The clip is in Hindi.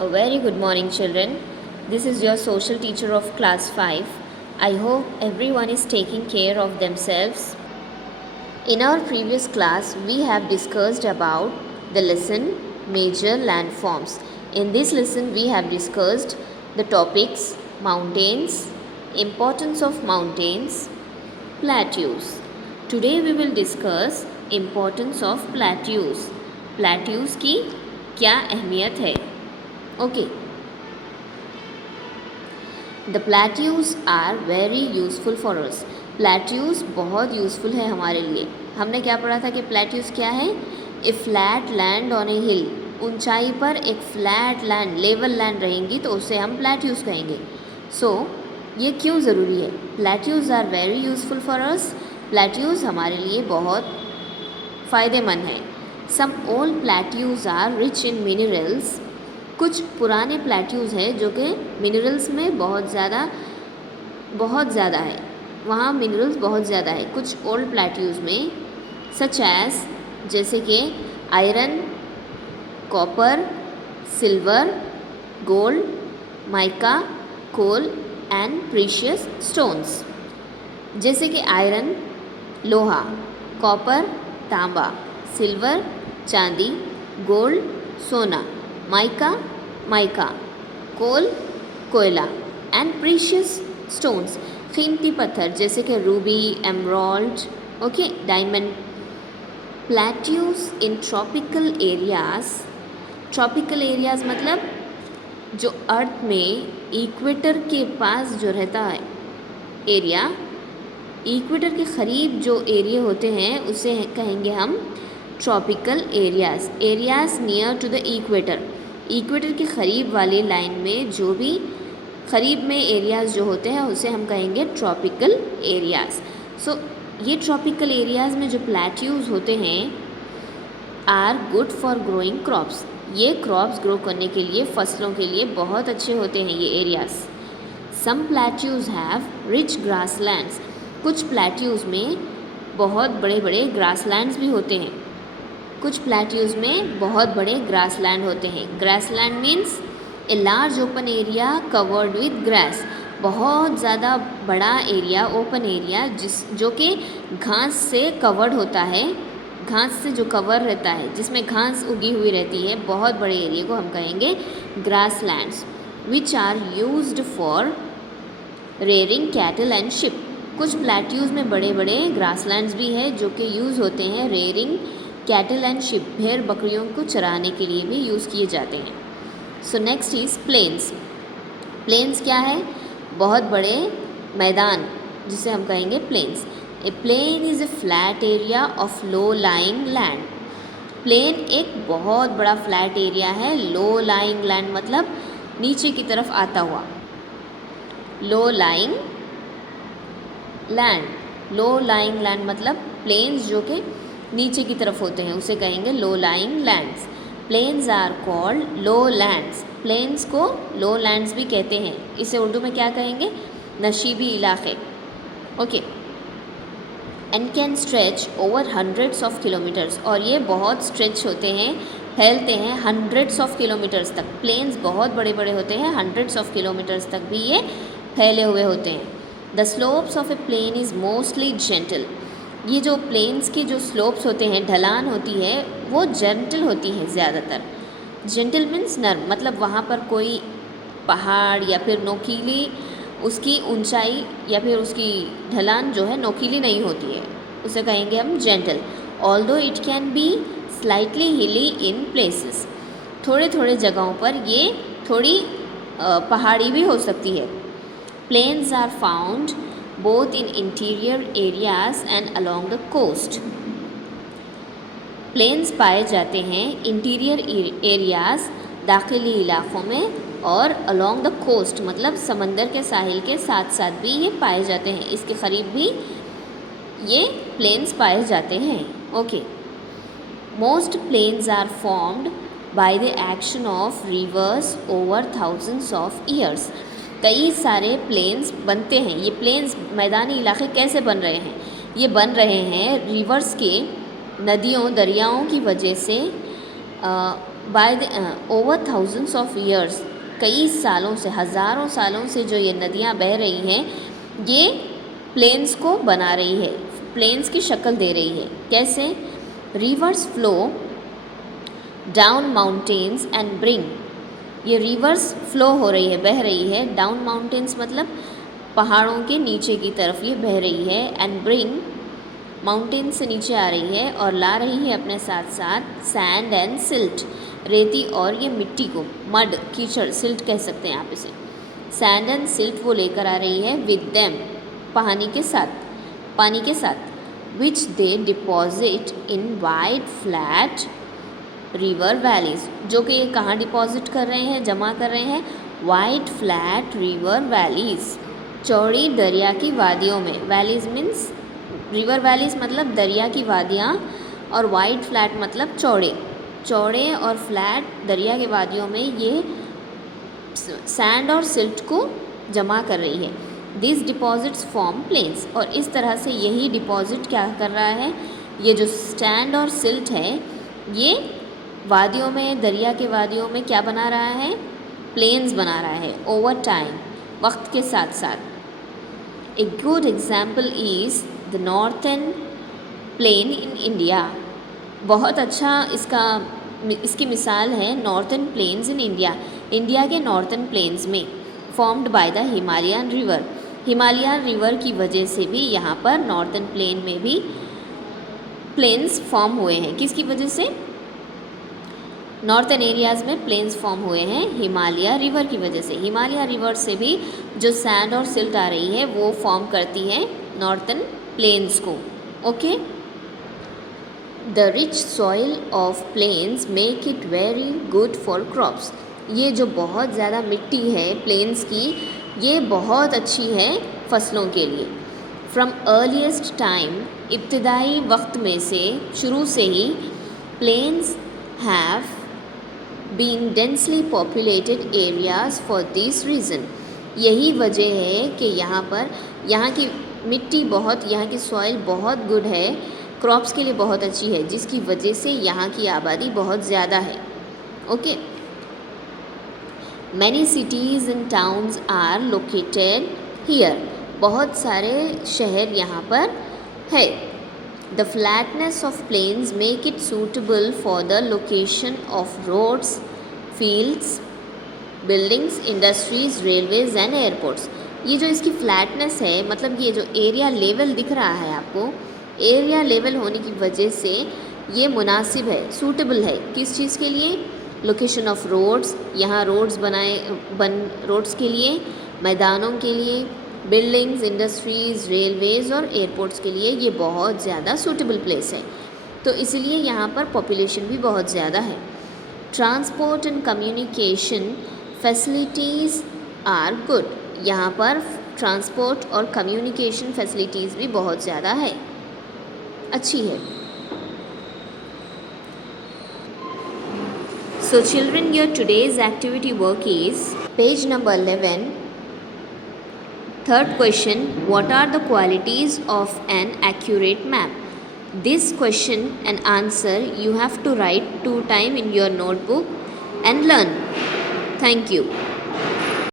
A very good morning, children. This is your social teacher of class 5. I hope everyone is taking care of themselves. In our previous class, we have discussed about the lesson Major Landforms. In this lesson, we have discussed the topics mountains, importance of mountains, plateaus. Today we will discuss importance of plateaus. Plateaus की क्या अहमियत है? Okay. The plateaus are very useful for us. Plateaus बहुत यूज़फुल है हमारे लिए. हमने क्या पढ़ा था कि plateaus क्या है? A flat land on a hill. ऊंचाई पर एक फ्लैट लैंड, लेवल लैंड रहेंगी तो उसे हम plateaus कहेंगे. So ये क्यों ज़रूरी है? Plateaus are very useful for us. Plateaus हमारे लिए बहुत फ़ायदेमंद है. Some old plateaus are rich in minerals. कुछ पुराने प्लेट्यूज़ हैं जो कि मिनरल्स में बहुत ज़्यादा है, वहाँ मिनरल्स बहुत ज़्यादा है. कुछ ओल्ड प्लेट्यूज़ में सच एज जैसे कि iron, copper, silver, gold, mica, coal and precious stones. जैसे कि आयरन लोहा, कॉपर तांबा, सिल्वर चांदी, गोल्ड सोना, माइका कोल कोयला एंड प्रीशियस स्टोन्स कीमती पत्थर जैसे कि Ruby, emerald, okay, diamond. Plateaus in tropical areas मतलब जो अर्थ में इक्वेटर के पास जो रहता है एरिया, इक्वेटर के करीब जो एरिया होते हैं उसे कहेंगे हम tropical areas near to the equator के करीब वाली लाइन में जो भी करीब में एरियाज़ जो होते हैं उसे हम कहेंगे ट्रॉपिकल एरियाज़. सो ये ट्रॉपिकल एरियाज़ में जो प्लेट्यूज़ होते हैं are good for growing crops. ये क्रॉप्स ग्रो करने के लिए, फसलों के लिए बहुत अच्छे होते हैं ये areas. Some plateaus have rich grasslands. कुछ प्लेट्यूज़ में बहुत बड़े बड़े ग्रासलैंड्स भी होते हैं. कुछ प्लेट्यूज़ में बहुत बड़े ग्रासलैंड होते हैं. Grassland means a large open area covered with grass. बहुत ज़्यादा बड़ा एरिया, ओपन एरिया जो कि घास से कवर्ड होता है, घास से जो कवर रहता है, जिसमें घास उगी हुई रहती है, बहुत बड़े एरिया को हम कहेंगे grasslands. Which are used for rearing cattle and sheep. कुछ प्लेट्यूज़ में बड़े बड़े ग्रासलैंड्स भी हैं जो कि यूज़ होते हैं रेयरिंग कैटल एंड शिप, भेड़ बकरियों को चराने के लिए भी यूज़ किए जाते हैं. So next is plains. Plains क्या है? बहुत बड़े मैदान जिसे हम कहेंगे plains. A plain is a flat area of low lying land. Plain एक बहुत बड़ा फ्लैट एरिया है. लो लाइंग लैंड मतलब नीचे की तरफ आता हुआ. लो लाइंग लैंड मतलब प्लेन्स जो कि नीचे की तरफ होते हैं उसे कहेंगे low lying lands. Plains are called low lands. Plains को लो लैंड्स भी कहते हैं. इसे उर्दू में क्या कहेंगे? नशीबी इलाके. Okay. And can stretch over hundreds of kilometres. और ये बहुत स्ट्रेच होते हैं, फैलते हैं हंड्रेड्स ऑफ किलोमीटर्स तक. प्लेन्स बहुत बड़े बड़े होते हैं, हंड्रेड्स ऑफ किलोमीटर्स तक भी ये फैले हुए होते हैं. The slopes of a plain is mostly gentle. ये जो प्लेन्स के जो स्लोप्स होते हैं, ढलान होती है, वो जेंटल होती है ज़्यादातर. जेंटल मीन्स नर्म, मतलब वहाँ पर कोई पहाड़ या फिर नोकीली उसकी ऊंचाई या फिर उसकी ढलान जो है नोकीली नहीं होती है, उसे कहेंगे हम gentle. Although it can be slightly हिली इन प्लेसेस. थोड़े थोड़े जगहों पर ये थोड़ी पहाड़ी भी हो सकती है. Plains are found both in interior areas and along the coast. Plains पाए जाते हैं इंटीरियर एरियाज़, दाखिली इलाक़ों में, और along the coast मतलब समंदर के साहिल के साथ साथ भी ये पाए जाते हैं. इसके करीब भी ये प्लेन्स पाए जाते हैं. Okay. Most plains are formed by the action of rivers over thousands of years. कई सारे प्लेन्स बनते हैं. ये प्लेन्स मैदानी इलाके कैसे बन रहे हैं? ये बन रहे हैं रिवर्स के, नदियों दरियाओं की वजह से by the over thousands of years, कई सालों से, हज़ारों सालों से जो ये नदियाँ बह रही हैं, ये प्लेन्स को बना रही है, प्लेन्स की शक्ल दे रही है। कैसे? Reverse flow down mountains and bring, ये रिवर्स फ्लो हो रही है, बह रही है, डाउन माउंटेन्स मतलब पहाड़ों के नीचे की तरफ ये बह रही है, एंड ब्रिंग माउंटेन से नीचे आ रही है और ला रही है अपने साथ साथ सैंड एंड सिल्ट, रेती और ये मिट्टी को, मड, कीचड़, सिल्ट कह सकते हैं आप इसे। सैंड एंड सिल्ट वो लेकर आ रही है विद देम, पानी के साथ, which they deposit in wide flat river valleys, जो कि ये कहाँ डिपॉजिट कर रहे हैं, जमा कर रहे हैं? वाइड फ्लैट रिवर वैलीज, चौड़ी दरिया की वादियों में। वैलीज मीन्स, रिवर वैलीज मतलब दरिया की वादियाँ, और वाइड फ्लैट मतलब चौड़े और फ्लैट दरिया के वादियों में ये सैंड और सिल्ट को जमा कर रही है। दिस डिपॉजिट्स फॉर्म प्लेन्स, और इस तरह से यही डिपॉजिट क्या कर रहा है, ये जो सैंड और सिल्ट है, ये वादियों में, दरिया के वादियों में क्या बना रहा है? प्लेन्स बना रहा है ओवर टाइम, वक्त के साथ साथ। A good example is the northern plain in India, बहुत अच्छा इसकी मिसाल है northern plains in India, India के नॉर्थन प्लेन्स में, formed by the Himalayan river, Himalayan river की वजह से भी यहाँ पर नॉर्थन प्लेन में भी प्लेन्स फॉर्म हुए हैं। किसकी वजह से? नॉर्थन एरियाज़ में प्लेन्स फॉर्म हुए हैं हिमालय रिवर की वजह से। हिमालय रिवर से भी जो सैंड और सिल्ट आ रही है वो फॉर्म करती है नॉर्थन प्लेन्स को। Okay, the rich soil of plains make it very good for crops, ये जो बहुत ज़्यादा मिट्टी है प्लेन्स की, ये बहुत अच्छी है फसलों के लिए। फ्रॉम अर्लीस्ट टाइम, इब्तदाई वक्त में से, शुरू से ही, plains have been densely populated areas for this reason, यही वजह है कि यहाँ की मिट्टी बहुत, यहाँ की सॉइल बहुत गुड है, क्रॉप्स के लिए बहुत अच्छी है, जिसकी वजह से यहाँ की आबादी बहुत ज़्यादा है। Okay, many cities and towns are located here, बहुत सारे शहर यहाँ पर है। The flatness of plains make it suitable for the location of roads, fields, buildings, industries, railways and airports. ये जो इसकी फ्लैटनेस है, मतलब ये जो एरिया लेवल दिख रहा है आपको, एरिया लेवल होने की वजह से ये मुनासिब है, सूटेबल है, किस चीज़ के लिए? लोकेशन ऑफ रोड्स, यहाँ रोड्स रोड्स के लिए, मैदानों के लिए, बिल्डिंग्स, इंडस्ट्रीज़, रेलवेज़ और एयरपोर्ट्स के लिए ये बहुत ज़्यादा सूटेबल प्लेस है, तो इसलिए यहाँ पर पॉपुलेशन भी बहुत ज़्यादा है। Transport and communication facilities are good, यहाँ पर ट्रांसपोर्ट और कम्युनिकेशन फैसिलिटीज़ भी बहुत ज़्यादा है, अच्छी है। So children, your today's activity work is page number 11. Third question, what are the qualities of an accurate map? This question and answer you have to write 2 times in your notebook and learn. Thank you.